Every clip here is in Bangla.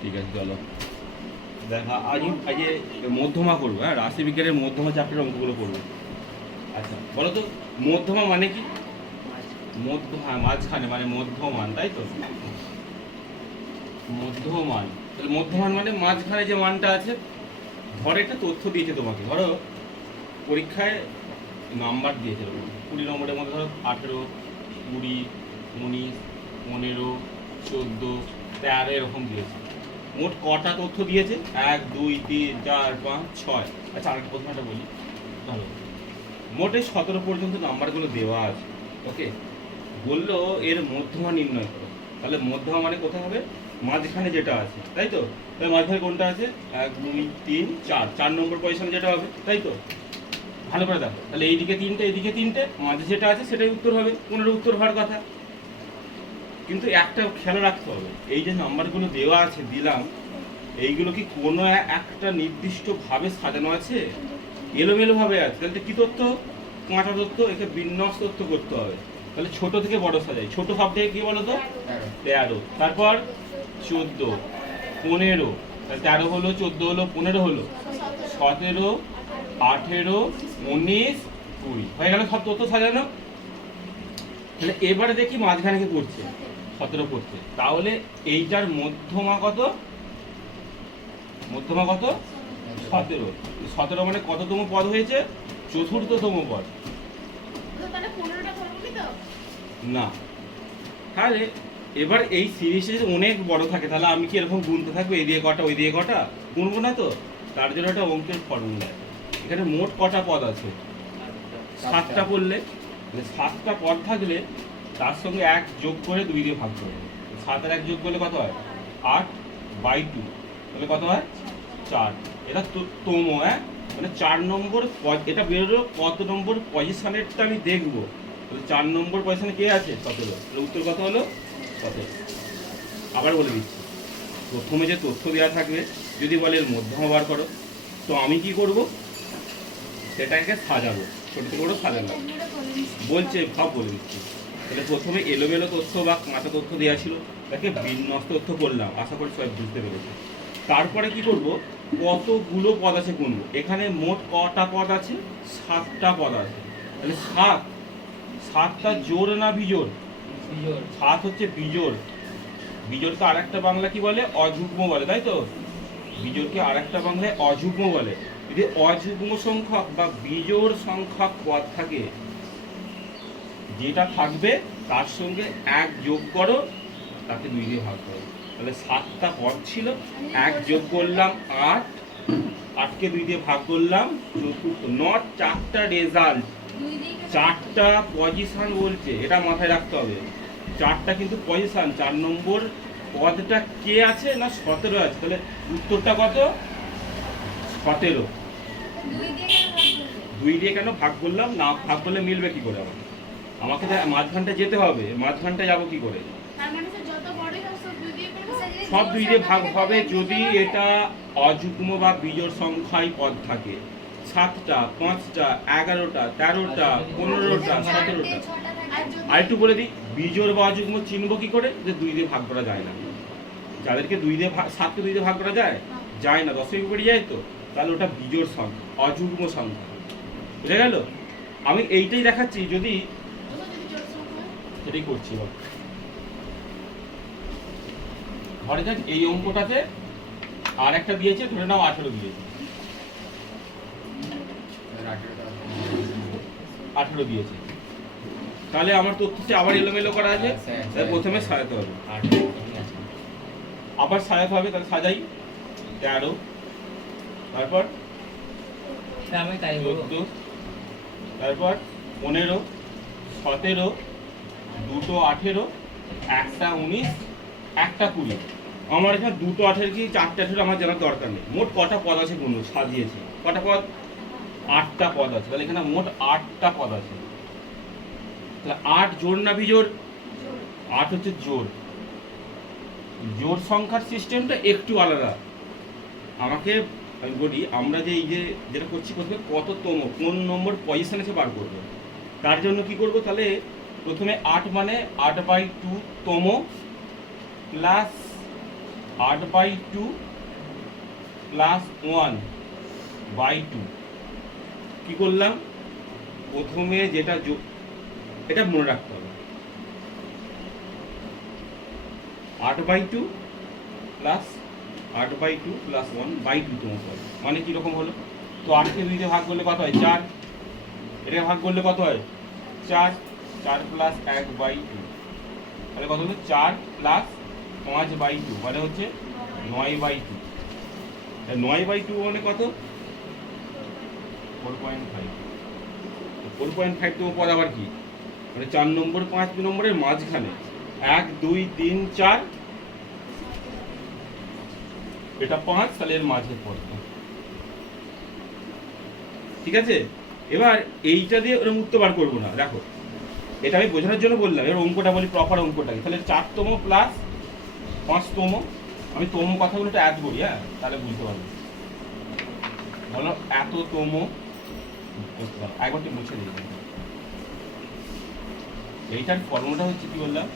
ঠিক আছে, চলো দেখা আজ মধ্যমা করবো। হ্যাঁ, রাশিবিজ্ঞানের মধ্যমা চ্যাপ্টারের অঙ্কগুলো করবো। আচ্ছা বলো তো, মধ্যমা মানে কি? হ্যাঁ, মাঝখানে মানে মধ্যমান, তাই তো? মধ্যমান, তাহলে মধ্যমান মানে মাঝখানে যে মানটা আছে। ধরো একটা তথ্য দিয়েছে তোমাকে, ধরো পরীক্ষায় নাম্বার দিয়েছে, 20 নম্বরের মধ্যে ধরো 18, 20, 19, 15, 14, 13 এরকম দিয়েছে। মোট কটা তথ্য দিয়েছে? 1, 2, 3, 4, 5, 6। আচ্ছা আরেকটা প্রশ্নটা বলি, ভালো। মোটে 17 পর্যন্ত নাম্বারগুলো দেওয়া আছে। ওকে, বললো এর মধ্যমা নির্ণয় করো। তাহলে মধ্যমা মানে কোথায় হবে? মাঝখানে যেটা আছে, তাই তো? তাহলে মাঝখানে কোনটা আছে? 1, 2, 3, 4, 4 নম্বর পজিশনে যেটা হবে, তাই তো? ভালো করে দেখো, তাহলে এইদিকে 3টে, এইদিকে 3টে, মাঝে যেটা আছে সেটাই উত্তর হবে। 15 উত্তর হওয়ার কথা। কিন্তু একটা খেয়াল রাখতে হবে, এই যে নাম্বারগুলো দেওয়া আছে, দিলাম, এইগুলো কি কোনো একটা নির্দিষ্টভাবে সাজানো আছে? এলোমেলোভাবে আছে। তাহলে কি তথ্য? কাঁচা তথ্য। একে বিন্যাস তথ্য করতে হবে। তাহলে ছোট থেকে বড় সাজাই। ছোট সব থেকে কি বলো তো? 13। তারপর 14, 15, 13 হলো, 14 হলো, 15 হলো, 17, 18, 19, 20 হয়ে গেল সব তথ্য সাজানো। তাহলে এবারে দেখি মাঝখানে কি পড়ছে? 17 পড়ছে। তাহলে এইটার মধ্যমা কত? মধ্যমা কত? 17। 17 মানে কততম পদ হয়েছে? চতুর্থতম পদ। না, তাহলে এবার এই সিরিজটা যদি অনেক বড় থাকে, তাহলে আমি কি এরকম গুনতে থাকবো, এই দিয়ে কটা ওই দিয়ে কটা? গুনবো না তো। তার জন্য একটা অঙ্কের ফর্মুলা। এখানে মোট কটা পদ আছে? 7টা পড়লে, 7টা পদ থাকলে তার সঙ্গে 1 যোগ করে 2 দিয়ে ভাগ করবে। 7 আর 1 যোগ করলে কত হয়? 8/2। তাহলে কত হয়? 4। এটা তম, হ্যাঁ, মানে 4 নম্বর। এটা বেরোলো কত নম্বর পজিশনেরটা আমি দেখবো। তাহলে 4 নম্বর পজিশনে কে আছে? 17। তাহলে উত্তর কত হলো? 17। আবার বলে দিচ্ছি, প্রথমে যে তথ্য দেওয়া থাকবে, যদি বলে এর মধ্যমা বার করো, তো আমি কি করব? সেটাকে সাজাবো, ছোট থেকে বড় সাজানো বলছে, সব বলে দিচ্ছি। তাহলে প্রথমে এলোমেলো তথ্য বা কাঁচা তথ্য দেওয়া ছিল, তাকে বিন্যাস তথ্য করলাম। আশা করি সবাই বুঝতে পেরেছে। তারপরে কি করব? কতগুলো পদ আছে গুনবো। এখানে মোট কটা পদ আছে? 7টা পদ আছে। তাহলে 7টা জোড় না বিজোড়? 7 হচ্ছে বিজোড়। বিজোড়কে আরেকটা বাংলা কি বলে? অযুগ্ম বলে, তাই তো? বিজোড়কে আরেকটা বাংলায় অযুগ্ম বলে। যদি অযুগ্ম সংখ্যক বা বিজোড় সংখ্যক পদ থাকে, যেটা থাকবে তার সঙ্গে 1 যোগ করো, তাকে 2 দিয়ে ভাগ করো। তাহলে 7টা পদ ছিল, 1 যোগ করলাম 8, 8কে 2 দিয়ে ভাগ করলাম, চতুর্থ। নট 4টা রেজাল্ট, 4টা পজিশন বলছে, এটা মাথায় রাখতে হবে। 4টা কিন্তু পজিশন। 4 নম্বর পদটা কে আছে? না 17 আছে। তাহলে উত্তরটা কত? 17। 2 দিয়ে কেন ভাগ করলাম? না ভাগ করলে মিলবে কি করে? আমাকে মাঝখানটা যেতে হবে, মাঝখানটা যাবো কি করে? সব 2 দিয়ে ভাগ হবে যদি এটা অযুগ্ম বা বিজোড় সংখ্যায় পদ থাকে। 7টা, 5টা, 11টা, 13টা, 15টা, 17টা। আর একটু বলে দিই, বিজোড় বা অযুগ্ম চিনব কি করে? যে 2 দিয়ে ভাগ করা যায় না। যাদেরকে 2 দিয়ে 7কে 2 দিয়ে ভাগ করা যায় না, 10 বেড়ে যায় তো, তাহলে ওটা বিজোড় সংখ্যা, অযুগ্ম সংখ্যা। বুঝে গেল? আমি এইটাই দেখাচ্ছি, যদি সেটাই করছি। ধরে যাক এই অঙ্কটাতে আর একটা দিয়েছে, ধরে নাও 18 দিয়েছে। 18 দিয়েছে, তাহলে আমার তথ্যটি আবার এলোমেলো করা আছে। তাহলে প্রথমে সাজাতে হবে, আবার সাজাতে হবে। তাহলে সাজাই। 13, তারপর 14, তারপর 15, 17, 2টো 18, একটা 19, একটা 20। আমার এখানে 2টো 18 কি 4টে 18 আমার জানার দরকার নেই। মোট কটা পদ আছে গুণ সাজিয়েছি। কটা পদ? 8টা পদ আছে। তাহলে এখানে মোট 8টা পদ আছে। তাহলে 8 জোড় না বিজোড়? 8 হচ্ছে জোড়। জোড় সংখ্যার সিস্টেমটা একটু আলাদা। আমাকে আমি বলি, আমরা যে এই যে যেটা করছি, প্রথমে কততম, কোন নম্বর পজিশনে সে বার করবো। তার জন্য কি করব? তাহলে প্রথমে 8 মানে 8/2 তম প্লাস 8/2 প্লাস 1/2। কি করলাম, প্রথমে যেটা এটা মনে রাখতে হবে, 8/2 প্লাস 8/2 প্লাস 1/2 তম পদ, মানে কিরকম হলো, তো 8কে 2 দিয়ে ভাগ করলে কত হয় 4, এটাকে ভাগ করলে কত হয় 4, 4 প্লাস 1/2, তাহলে কত হলো 4 প্লাস 5/2 মানে হচ্ছে 9/2। 9/2 মানে কত 4.5। 4.5 তম পদ আবার কি, মানে 4 নম্বর 5 নম্বরের মাঝখানে 1 2 3 4, এটা 5, তাহলে এর মাঝের পদটা। ঠিক আছে, এবার এইটা দিয়ে ওরকম উত্তর বার করবো না, দেখো এটা আমি বোঝানোর জন্য বললাম। এবার অঙ্কটা বলি, প্রপার অঙ্কটাকে, তাহলে 4তম প্লাস 5তম, আমি তম কথাগুলো একটু অ্যাড করি, হ্যাঁ তাহলে বুঝতে পারবো। বলো এততম, একবার একটু মুছে দিই। এইটার ফর্মুলাটা হচ্ছে কি বললাম,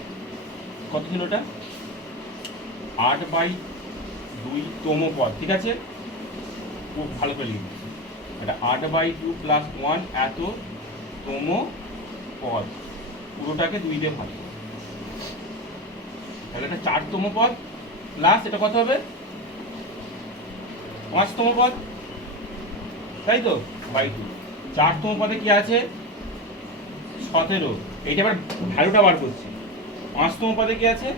কত ছিল ওটা 8/2 তম পদ, ঠিক আছে, খুব ভালো করে লিখবি এটা 8/2 প্লাস 1 এত তম পদ, পুরোটাকে 2 দিয়ে ভাগ, তাহলে এটা 4তম পদ প্লাস এটা কত হবে 5তম পদ, তাই তো বাই 2। 4তম পদে কি আছে 17, এইটা আবার ভ্যালুটা বার করছি। 5তম পদে কি আছে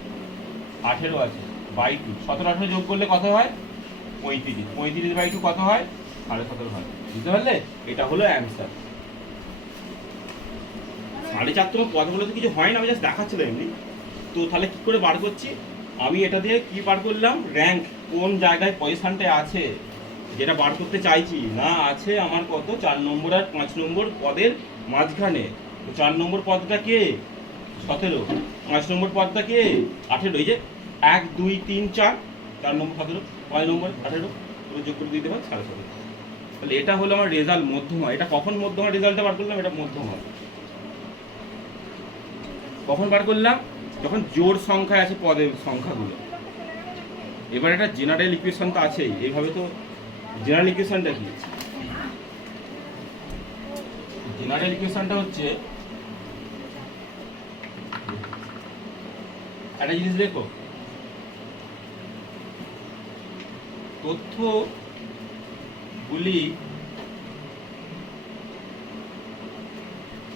18 আছে, বাই 2। 17 18 যোগ করলে কত হয় 35, 35/2 কত হয় 17.5 হয়। বুঝতে পারলে, এটা হলো অ্যান্সার। 4.5তম পদগুলো তো কিছু হয় না, আমি জাস্ট দেখাচ্ছিলাম এমনি। তো তাহলে কি করে বার করছি, আমি এটা দিয়ে কি বার করলাম, র্যাঙ্ক কোন জায়গায় পজিশনটা আছে যেটা বার করতে চাইছি, না আছে আমার কত 4 নম্বর আর 5 নম্বর পদের মাঝখানে। তো 4 নম্বর পদটা কে 17, 5 নম্বর পদটা কে 18, এই যে 1 2 3 4, 4 নম্বর 17, 5 নম্বর 18, পুরো যোগ করে দিতে হয় 17.5। তাহলে এটা হলো আমার রেজাল্ট মধ্যমা। এটা কখন মধ্যমা রেজাল্টটা বার করলাম, এটা মধ্যমা কখন বার করলাম, যখন জোড় সংখ্যায় আছে পদের সংখ্যাগুলো। এবার এটা জেনারেল ইকুয়েশন তো আছেই, এইভাবে তো জেনারেল ইকুয়েশনটা কি, জেনারেল ইকুয়েশনটা হচ্ছে একটা জিনিস দেখো, তথ্যগুলি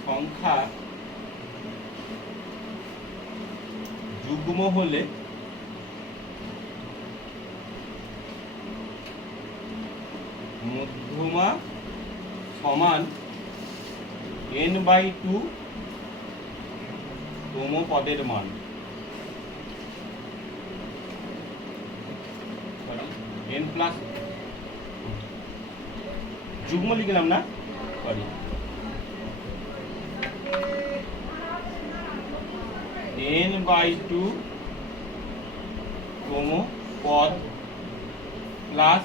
সংখ্যা যুগ্ম হলে মধ্যমা সমান n/2 তম পদের মান। n প্লাস যুগ্ম লিখলাম না, সরি, n/2 তম পদ প্লাস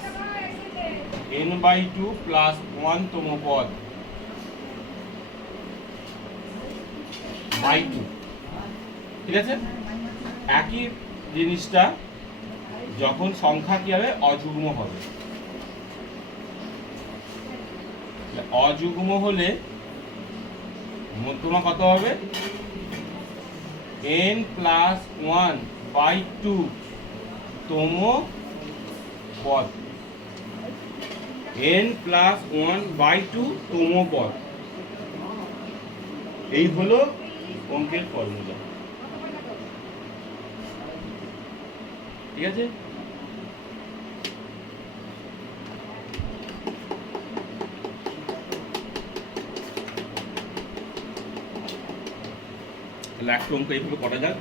n/2 প্লাস 1 তম পদ বাই 2। ঠিক আছে, একই জিনিসটা যখন সংখ্যা কি হবে অযুগ্ম হবে, অযুগ্ম হলে মধ্যমা কত হবে n প্লাস 1/2 তম পদ, n প্লাস 1/2 তম পদ। এই হলো অঙ্কের ফর্মুলা। ঠিক আছে, তাহলে একটা অঙ্ক এইভাবে করা যাক।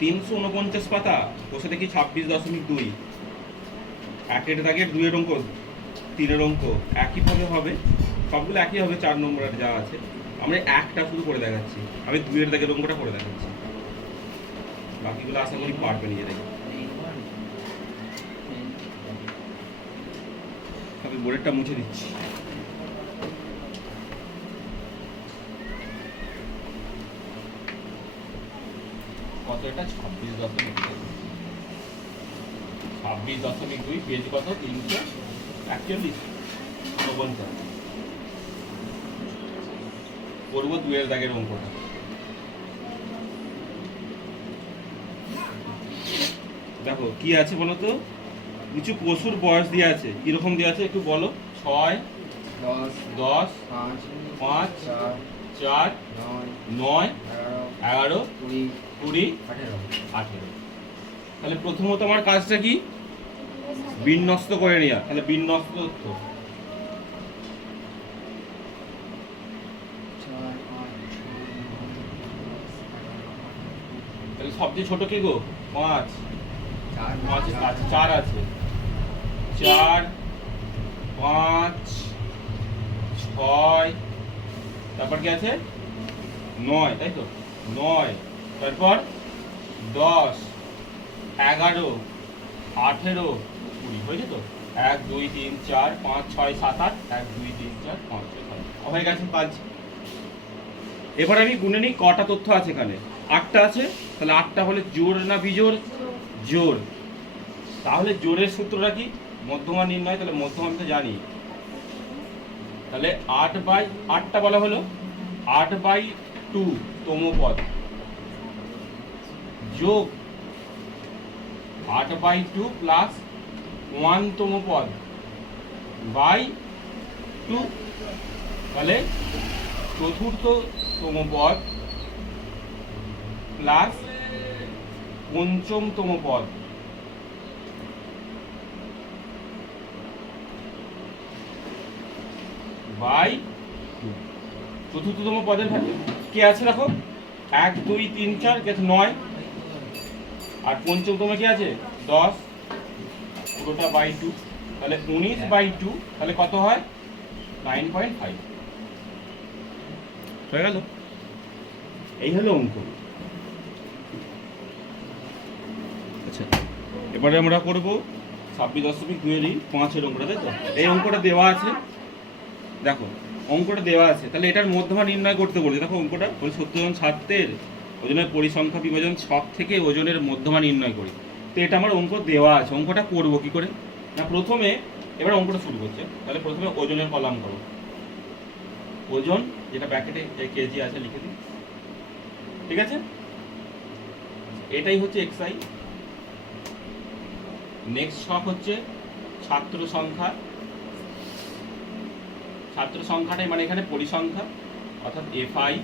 349 পাতা, বসে দেখি 26.2, একের দাগের 2 অঙ্ক 3 অঙ্ক একইভাবে হবে, সবগুলো একই হবে 4 নম্বরের যা আছে। আমরা একটা শুধু করে দেখাচ্ছি, আমি 2 দাগের অঙ্কটা করে দেখাচ্ছি, বাকিগুলো আশা করি পারবে নিজেরাই। আমি বোর্ডটা মুছে দিচ্ছি। কত এটা 26.2 পেজ কত 341 করবো 2 এর দাগের অঙ্কটা। দেখো কি আছে বলো তো, কিছু পশুর বয়স দিয়ে আছে, কিরকম দিয়ে আছে একটু বলো। 6, 10, 5, 4, 9, 11, 20, 18। তাহলে প্রথমত আমার কাজটা কি, বিন্যস্ত করে নেওয়া। তাহলে বিন্যস্ত তথ্য, তাহলে সবচেয়ে ছোট কি গো, 5, 4 আছে, 4, 5, 6, তারপর কি আছে 9, তাই তো 9, তারপর 10, 11, 18, 20 হয়েছে তো। 1, 2, 3, 4, 5, 6, 7, 8, 1, 2, 3, 4, 5, 6, 7 হয়ে গেছে 5। এবার আমি গুনে নিই কটা তথ্য আছে এখানে, 8টা আছে। তাহলে 8টা হলে জোড় না বিজোড়, জোড়। তাহলে জোড়ের সূত্রটা কি, মধ্যমা নির্ণয়। তাহলে মধ্যমা আমি তো জানি, তাহলে 8/8টা বলা হলো 8/2 তম পদ যোগ 8/2 প্লাস 1 তম পদ বাই 2, তাহলে চতুর্থ তম পদ প্লাস পঞ্চমতম পদ বাই 2। চতুর্থতম পদের কে আছে দেখো, 1, 2, 3, 4 কে আছে 9, আর পঞ্চমতম কি আছে 10, পুরোটা বাই 2। তাহলে 19/2, তাহলে কত হয় 9.5 হয়ে গেল। এই হলো অঙ্ক। আচ্ছা, এবারে আমরা করব 26.2 অঙ্কটা, তাই তো। এই অঙ্কটা দেওয়া আছে, দেখো অঙ্কটা দেওয়া আছে। তাহলে এটার মধ্যমা নির্ণয় করতে বলি। দেখো অঙ্কটা বলি 70 জন ছাত্রের ওজনের পরিসংখ্যা বিভাজন ছক থেকে ওজনের মধ্যমা নির্ণয় করি। তো এটা আমার অঙ্ক দেওয়া আছে। অঙ্কটা করব কি করে না, প্রথমে এবার অঙ্কটা শুরু করছে। তাহলে প্রথমে ওজনের কলাম করো, ওজন যেটা ব্র্যাকেটে কেজি আছে লিখে দিই, ঠিক আছে। এটাই হচ্ছে xi। নেক্সট ছক হচ্ছে ছাত্র সংখ্যা, ছাত্র সংখ্যাটাই মানে এখানে পরিসংখ্যা অর্থাৎ fi।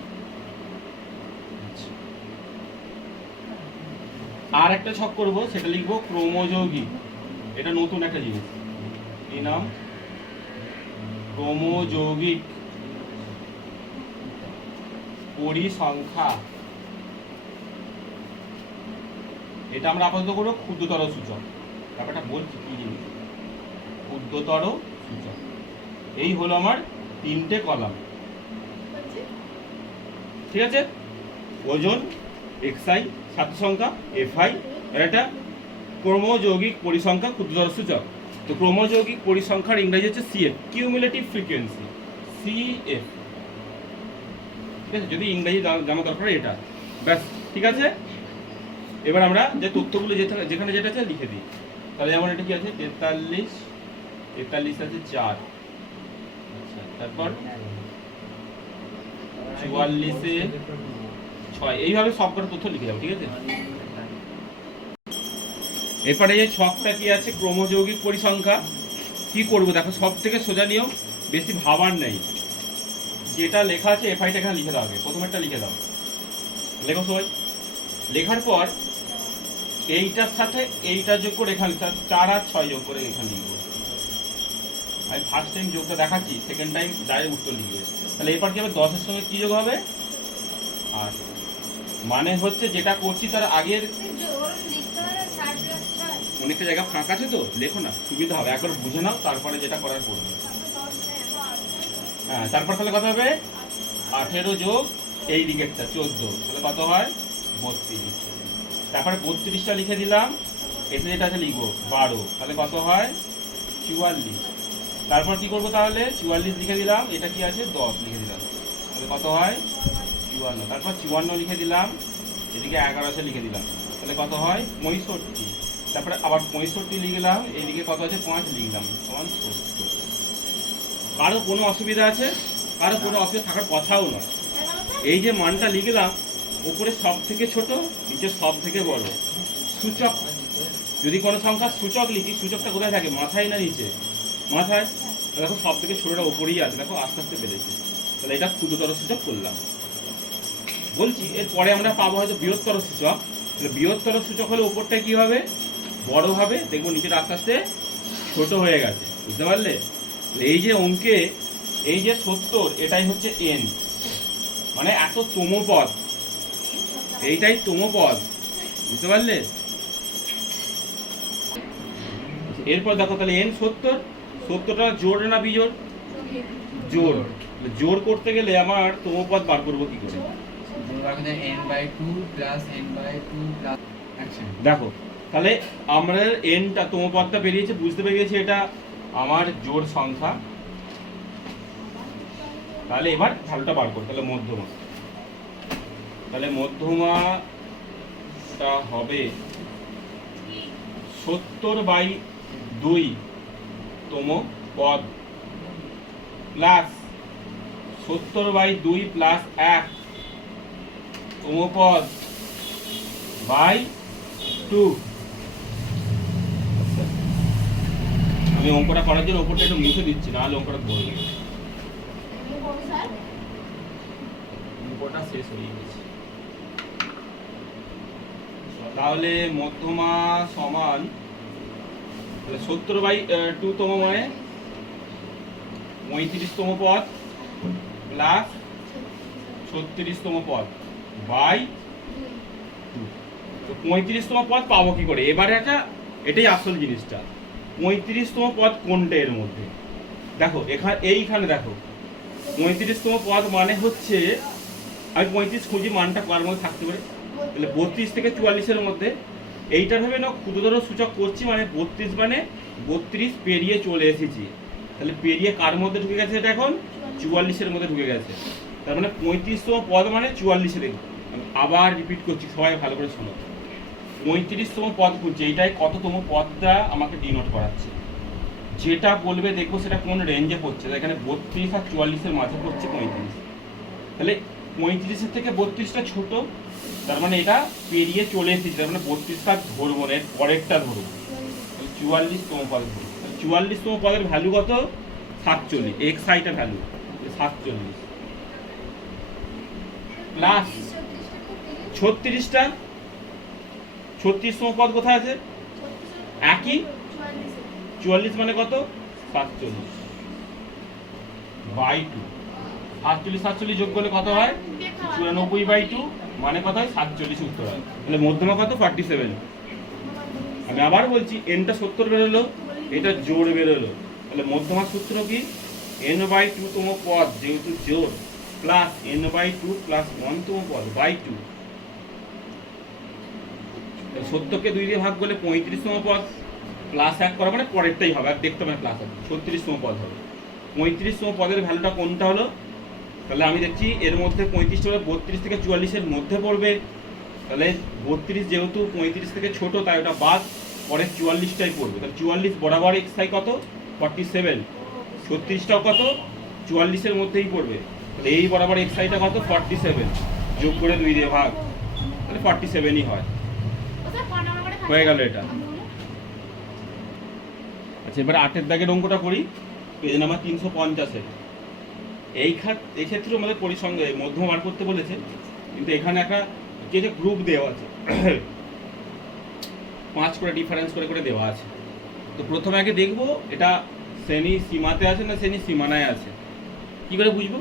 আর একটা ছক করব, সেটা লিখবো ক্রমযৌগিক। এটা নতুন একটা জিনিস, এই নাম ক্রমযৌগিক পরিসংখ্যা। এটা আমরা আপাতত করবো ক্ষুদ্রতর সূচক। ব্যাপারটা বলছি কি জিনিস, ক্ষুদ্রতর সূচক। এই হলো আমার 3টে কলাম, ঠিক আছে। ওজন xi, ছাত্র সংখ্যা fi, আর এটা ক্রমযৌগিক পরিসংখ্যা ক্ষুদ্রতর সূচক। তো ক্রমযৌগিক পরিসংখ্যার ইংরেজি হচ্ছে CF, কিউমুলেটিভ ফ্রিকোয়েন্সি, CF, ঠিক আছে। যদি ইংরেজি জানা দরকার এটা, ব্যাস, ঠিক আছে। এবার আমরা যে তথ্যগুলো যেখানে যেটা আছে লিখে দিই। তাহলে যেমন এটা কি আছে 43 আছে 4, আচ্ছা, তারপর 44-এ 6, এইভাবে সবকটা তথ্য লিখে যাবো, ঠিক আছে। এরপরে এই ছকটা কি আছে, ক্রমযৌগিক পরিসংখ্যা। কি করব দেখো, সব থেকে সোজা নিয়ম, বেশি ভাবার নেই। যেটা লেখা আছে এফআইটা এখানে লিখে দাও, আগে প্রথমেরটা লিখে দাও। লেখো সবাই। লেখার পর এইটার সাথে এইটা যোগ করে এখানে 4 আর 6 যোগ করে এখানে লিখবো। আমি ফার্স্ট টাইম যোগটা দেখাচ্ছি, সেকেন্ড টাইম ডাইরেক্ট উত্তর লিখবে। তাহলে এরপর কি হবে, 10-এর সঙ্গে কি যোগ হবে 8, মানে হচ্ছে যেটা করছি তার আগের অনেকটা জায়গা ফাঁকা আছে, তো লেখো না, সুবিধা হবে। একবার বুঝে নাও, তারপরে যেটা করার করবে। হ্যাঁ, তারপর তাহলে কত হবে 18 যোগ এই দিকেরটা 14, তাহলে কত হয় 32। তারপরে 32টা লিখে দিলাম, এটা যেটা আছে লিখবো 12, তাহলে কত হয় 44। তারপর কি করবো, তাহলে 44 লিখে দিলাম, এটা কি আছে 10 লিখে দিলাম, তাহলে কত হয় 54। তারপর 54 লিখে দিলাম, এদিকে 11 আছে লিখে দিলাম, তাহলে কত হয় 65। তারপরে আবার 65 লিখলাম, এইদিকে কত আছে 5 লিখলাম, সমান 70। কারো কোনো অসুবিধা আছে? কারো কোনো অসুবিধা থাকার কথাও নয়। এই যে মানটা লিখলাম, উপরে সব থেকে ছোট, নিচে সব থেকে বড়। সূচক, যদি কোনো সংখ্যার সূচক লিখি, সূচকটা কোথায় থাকে, মাথায় না নিচে? মাথায়। দেখো সব থেকে ছোটটা উপরেই আছে, দেখো আস্তে আস্তে বেড়েছে, তাহলে এটা ক্ষুদ্রতর সূচক করলাম। বলছি এরপরে আমরা পাবো হয়তো বৃহত্তর সূচক, তাহলে বৃহত্তর সূচক হলে উপরটা কি হবে, বড় হবে, দেখবো নিচেটা আস্তে আস্তে ছোট হয়ে গেছে। বুঝতে পারলে? এই যে অঙ্কে এই যে 70, এটাই হচ্ছে n, মানে এত তম পদ, এইটাই তম পদ। বুঝতে পারলে? এরপর দেখো তাহলে n 70, 70টা জোড় না বিজোড়? জোড়। জোড় করতে গেলে আমার তম পদ বার করবো কি করে? দেখো তাহলে আমরা nটা তম পদটা বেরিয়েছে, বুঝতে পেরেছি এটা আমার জোড় সংখ্যা। তাহলে এবার ঢালটা বার করো, তাহলে মধ্যমা, তাহলে মধ্যমাটা হবে 70/2 তম পদ প্লাস 70/2 প্লাস 1 তম পদ বাই 2। আমি অঙ্কটা করার জন্য ওপরটা একটু মুছে দিচ্ছি, নাহলে অঙ্কটা ভরে যাবে, অঙ্কটা শেষ হয়ে গেছে। তাহলে মধ্যমা সমান 70/2 তম মানে 35 তম পদ প্লাস 36 তম পদ বাই 2। তো 35 তম পদ পাবো কি করে? এবারে এটাই আসল জিনিসটা, 35 তম পদ কোনটা এর মধ্যে? দেখো এইখানে দেখো 35 তম পদ মানে হচ্ছে, আমি 35 খুঁজি, মানটা কার মধ্যে থাকতে পারে? তাহলে 32 থেকে 44-এর মধ্যে। এইটা ভেবে না ক্ষুদ্রতর সূচক করছি, মানে 32 মানে 32 পেরিয়ে চলে এসেছি, তাহলে পেরিয়ে কার মধ্যে ঢুকে গেছে? এটা এখন 44-এর মধ্যে ঢুকে গেছে, তার মানে 35তম পদ মানে 44-এ। আবার রিপিট করছি, সবাই ভালো করে শোনো, 35তম পদ খুঁজছে, এইটাই কততম পদটা আমাকে ডিনোট করাচ্ছে। যেটা বলবে দেখবো সেটা কোন রেঞ্জে পড়ছে, এখানে 32 আর 44-এর মাঝে পড়ছে 35, তাহলে 35-এর থেকে 32টা ছোট, তার মানে এটা পেরিয়ে চলে এসেছে, তার মানে 32টা ধরবো না, এর পরেরটা ধরবো, 44তম পদ ধরবো। 44তম পদের ভ্যালু কত? 47, এক্স আইটা ভ্যালু 47 প্লাস 36টা, 36তম পদ কোথায় আছে? একই, 44 মানে কত? 47 বাই 2। 47 যোগ করলে কত হয়? 94/2, মানে কত হয়? 47 উত্তর হয়। তাহলে মধ্যমা কত? 47। আমি আবার বলছি, nটা 70 বেরোলো, এটা জোড় বেরোলো, তাহলে মধ্যমার সূত্র কি? n/2 তম পদ যেহেতু জোড় প্লাস n/2 প্লাস 1 তম পদ বাই 2। 70কে 2 দিয়ে ভাগ করলে 35তম পদ প্লাস 1 করা মানে পরেরটাই হবে, আর দেখতে হবে প্লাস 36তম পদ হবে। 35তম পদের ভ্যালুটা কোনটা হলো? তাহলে আমি দেখছি এর মধ্যে 35 হলে 32 থেকে 44-এর মধ্যে পড়বে, তাহলে 32 যেহেতু 35 থেকে ছোট, তাই ওটা বাদ, পরে 44টাই পড়বে, তাহলে 44 বরাবর এক্স আই কত? 47, 36টাও কত? 44-এর মধ্যেই পড়বে, তাহলে এই বরাবর এক্স আইটা কত? 47, যোগ করে 2 দিয়ে ভাগ, তাহলে 47ই হয়। হয়ে গেল এটা। আচ্ছা, এবার 8-এর দাগের অঙ্কটা করি, পেজ নাম্বার 350-এ। এই ক্ষেত্রে আমাদের পরিসংখ্যান মধ্যমা বার করতে বলেছে, কিন্তু এখানে একটা যে গ্রুপ দেওয়া আছে 5 করে ডিফারেন্স করে করে দেওয়া আছে। তো প্রথমে আগে দেখবো এটা শ্রেণী সীমাতে আছে না শ্রেণী সীমানায় আছে। কি করে বুঝবো?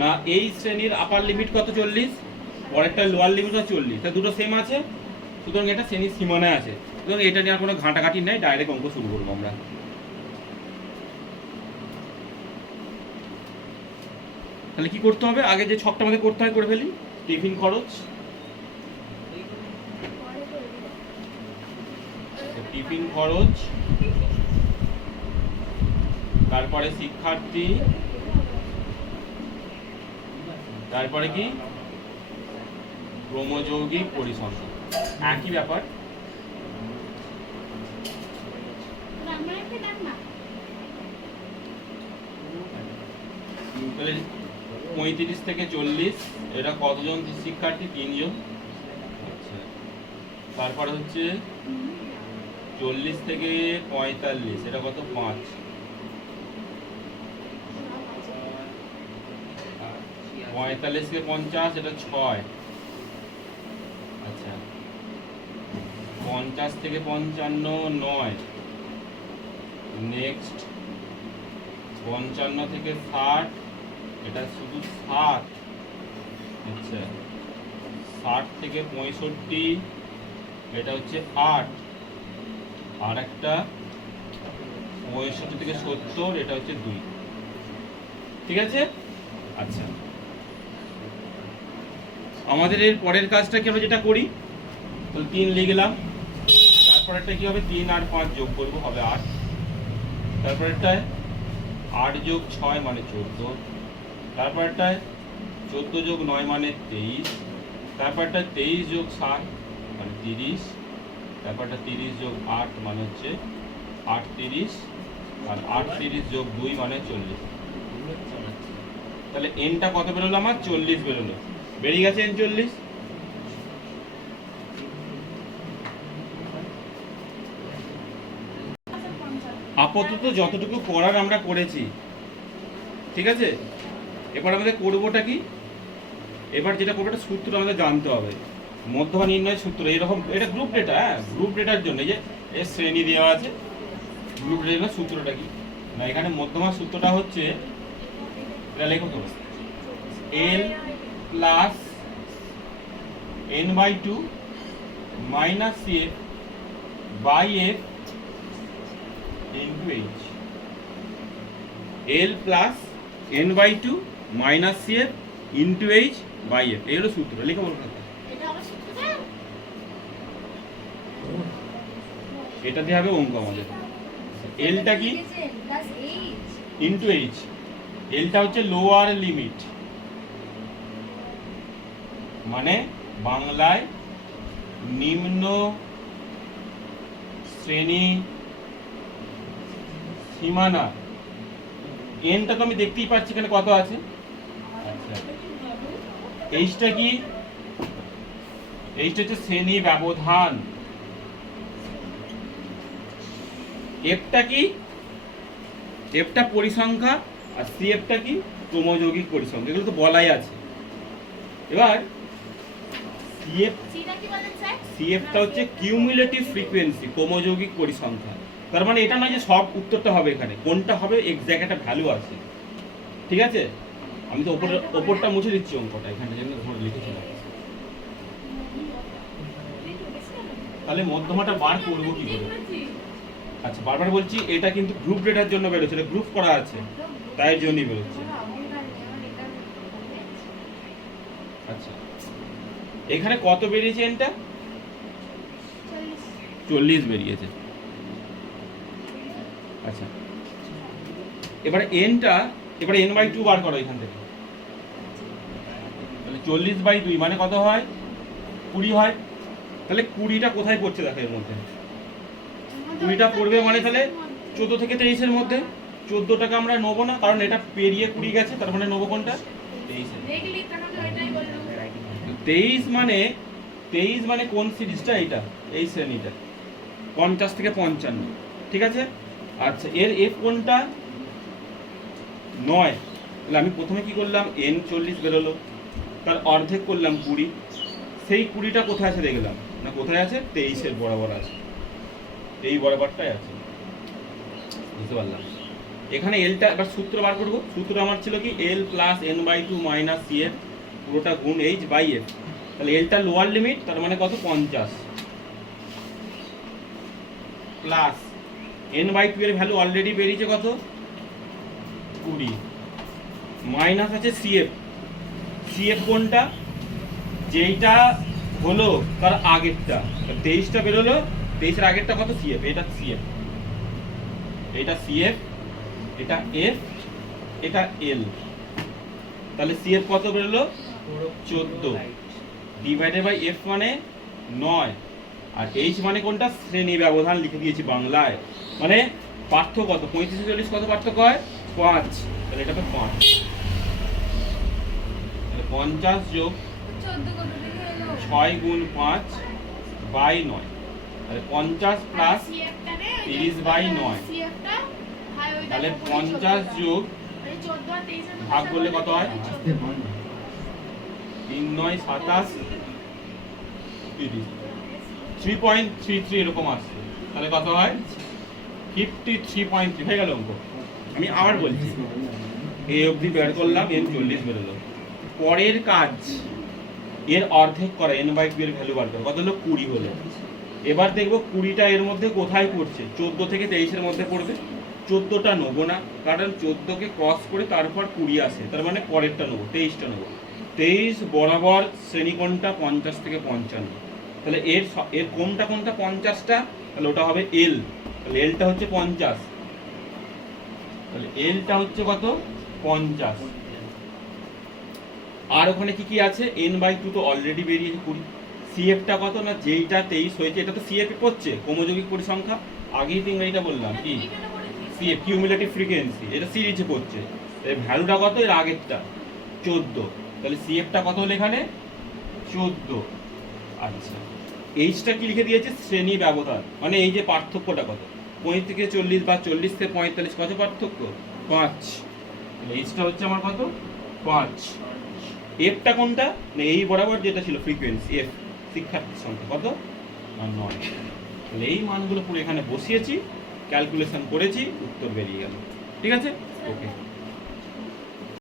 না এই শ্রেণীর আপার লিমিট কত? 40, পরেরটা লোয়ার লিমিট 40, তা দুটো সেম আছে, সুতরাং এটা শ্রেণীর সীমানায় আছে, সুতরাং এটা নিয়ে আর কোনো ঘাঁটাঘাঁটি নেই, ডাইরেক্ট অঙ্ক শুরু করবো আমরা। তাহলে কি করতে হবে? আগে যে ছকটা আমাদের করতে হয় করে ফেলি। টিফিন খরচ, টিফিন খরচ, তারপরে শিক্ষার্থী, তারপরে কি ক্রমযৌগিক পরিসংখ্যা, একই ব্যাপার। তাহলে 35 থেকে 40, এটা কতজন শিক্ষার্থী? 3 জন। আচ্ছা, তারপরে হচ্ছে 40 থেকে 45, এটা কত? 5। 45 থেকে 50, এটা 6। আচ্ছা, 50 থেকে 55, 9। নেক্সট 55 থেকে 60, এটা শুধু 7। আচ্ছা, 60 থেকে 65, এটা হচ্ছে 8। আর একটা 65 থেকে 70, এটা হচ্ছে 2। ঠিক আছে? আচ্ছা, আমাদের এর পরের কাজটা কি আমরা যেটা করি, তাহলে 3 লিখলাম, তারপরেরটা কি হবে? 3 আর 5 যোগ করবো, হবে 8। তারপরেরটায় 8 যোগ 6 মানে 14। তারপরেরটায় 14 যোগ 9 মানে 23। তারপরটা 23 যোগ 7 মানে 30। তারপরটা 30 যোগ 8 মানে হচ্ছে 38। আর 38 যোগ 2 মানে 40। তাহলে এনটা কত বেরোলো আমার? 40 বেরোলো। বেরিয়ে গেছে এন 40। আপাতত যতটুকু করার আমরা করেছি, ঠিক আছে? এবার আমাদের করবোটা কি? এবার যেটা করবো, একটা সূত্র আমাদের জানতে হবে, মধ্যমা নির্ণয়ের সূত্র। এরকম, এটা গ্রুপ ডেটা, হ্যাঁ, গ্রুপ ডেটার জন্য যে এর শ্রেণী দেওয়া আছে, গ্রুপ ডেটার সূত্রটা কি না, এখানে মধ্যমা সূত্রটা হচ্ছে, এটা লেখো তো, L plus n/2 minus cf by f into h। L plus n/2 minus cf into h by f, এই হলো সূত্র। লিখে বলুন, এটা দিয়ে হবে অঙ্ক আমাদের। এলটা কি? Into H. এলটা হচ্ছে লোয়ার লিমিট, মানে বাংলায় নিম্ন শ্রেণী সীমানা। এনটা তো আমি দেখতেই পাচ্ছি এখানে কত আছে। আচ্ছা, এইচটা কি? এইচটা হচ্ছে শ্রেণী ব্যবধান। এফটা কি? এফটা পরিসংখ্যা, আর সিএফটা কি? ক্রমযৌগিক পরিসংখ্যা। এগুলো তো বলাই আছে। এবার সিএফটা হচ্ছে কিউমুলেটিভ ফ্রিকোয়েন্সি, ক্রমযৌগিক পরিসংখ্যা। তার মানে এটা নয় যে সব উত্তরটা হবে এখানে, কোনটা হবে এক্স্যাক্ট একটা ভ্যালু আছে। ঠিক আছে? আমি তো ওপরটা মুছে দিচ্ছি, অঙ্কটা এখানে যেন লিখেছিলাম। তাহলে মধ্যমাটা বার করবো কি করে? আচ্ছা, বারবার বলছি, এটা কিন্তু গ্রুপ ডেটার জন্য বেরোচ্ছে, এটা গ্রুপ করা আছে, তাই জন্যই বেরোচ্ছে। আচ্ছা, এখানে কত বেরিয়েছে? এনটা 40 বেরিয়েছে। আচ্ছা, এবার এনটা, এবার n/2 বার করো এখান থেকে। তাহলে 40/2 মানে কত হয়? 20 হয়। তাহলে 20টা কোথায় পড়ছে দেখো এর মধ্যে? 20টা পড়বে মানে তাহলে 14 থেকে 23 মধ্যে। 14টাকে আমরা নেবো না, কারণ এটা পেরিয়ে 20 গেছে, তার মানে নেবো কোনটা? 23। তেইশ মানে কোন সিরিজটা? এইটা, এই শ্রেণীটা 50 থেকে 55। ঠিক আছে? আচ্ছা, এর এফ কোনটা? 9। তাহলে আমি প্রথমে কি করলাম? n 40 বেরোলো, তার অর্ধেক করলাম 20। সেই 20টা কোথায় আছে দেখলাম না, কোথায় আছে? 23-এর বরাবর আছে, এই বরাবরটাই আছে। বুঝতে পারলাম? এখানে এলটা, এবার সূত্র বার করবো। সূত্র আমার ছিল কি? এল প্লাস n/2 মাইনাস cf, পুরোটা গুণ h বাই f। তাহলে এলটা লোয়ার লিমিট, তার মানে কত? 50 প্লাস n/2 এর ভ্যালু অলরেডি বেরিয়েছে কত? 20, মাইনাস আছে cf। cf কোনটা? যেইটা হলো তার আগেরটা, 23টা বেরোলো, 23-এর আগেরটা কত? cf। এটা cf, এটা cf, এটা f, এটা l। তাহলে cf কত বেরোলো? 14। ডিভাইডেড বাই এফ মানে 9, আর এইচ মানে কোনটা, শ্রেণী ব্যবধান লিখে দিয়েছি বাংলায়। মানে পার্থক্য কত, 35 40 কত পার্থক্য হয়, 5, তাহলে এটা তো 5, তাহলে 50 যোগ 6 গুণ 5 বাই 9, তাহলে 50 প্লাস 30 বাই 9, তাহলে 50 যোগ ভাগ করলে কত হয়, 3 9 27 30, 3.33 এরকম আসছে, তাহলে কত হয় 53.3 হয়ে গেল অঙ্ক। আমি আবার বলছি, এ অবধি বের করলাম, n 40 বেরোলো। পরের কাজ এর অর্ধেক করা, n/2 এর ভ্যালু বার করা, কত হলো 20 হলো। এবার দেখবো 20টা এর মধ্যে কোথায় পড়ছে, 14 থেকে 23 এর মধ্যে পড়বে। 14টা নেবো না, কারণ 14কে ক্রস করে তারপর 20 আসে, তার মানে পরেরটা নেবো, 23টা নেবো। 23 বরাবর শ্রেণীকোণটা 50 থেকে 55, তাহলে এর কোণটা কোনটা, 50টা, তাহলে ওটা হবে এল, তাহলে এলটা হচ্ছে 50, তাহলে এলটা হচ্ছে কত, 50। আর ওখানে কি কি আছে, n/2 তো অলরেডি বেরিয়েছে 20। সিএফটা কত না, যেইটা 23 হয়েছে এটা তো সিএফ পড়ছে, ক্রমযৌগিক পরিসংখ্যা, আগেই তো ইংরেজিটা বললাম কি, সিএফ কিউমুলেটিভ ফ্রিকোয়েন্সি, এটা সিরিজে পড়ছে। এর ভ্যালুটা কত, এর আগেরটা 14, তাহলে সিএফটা কত হলো এখানে 14। আচ্ছা, এইচটা কি লিখে দিয়েছে, শ্রেণী ব্যবধান, মানে এই যে পার্থক্যটা কত, 35 থেকে 40 বা 40 থেকে 45 কত পার্থক্য, 5, তাহলে এইচটা হচ্ছে আমার কত, 5। এফটা কোনটা, না এই বরাবর যেটা ছিল ফ্রিকোয়েন্সি এফ, শিক্ষার্থীর সংখ্যা কত, 9, তাহলে এই মানগুলো পুরো এখানে বসিয়েছি, ক্যালকুলেশন করেছি, উত্তর বেরিয়ে গেল। ঠিক আছে, ওকে।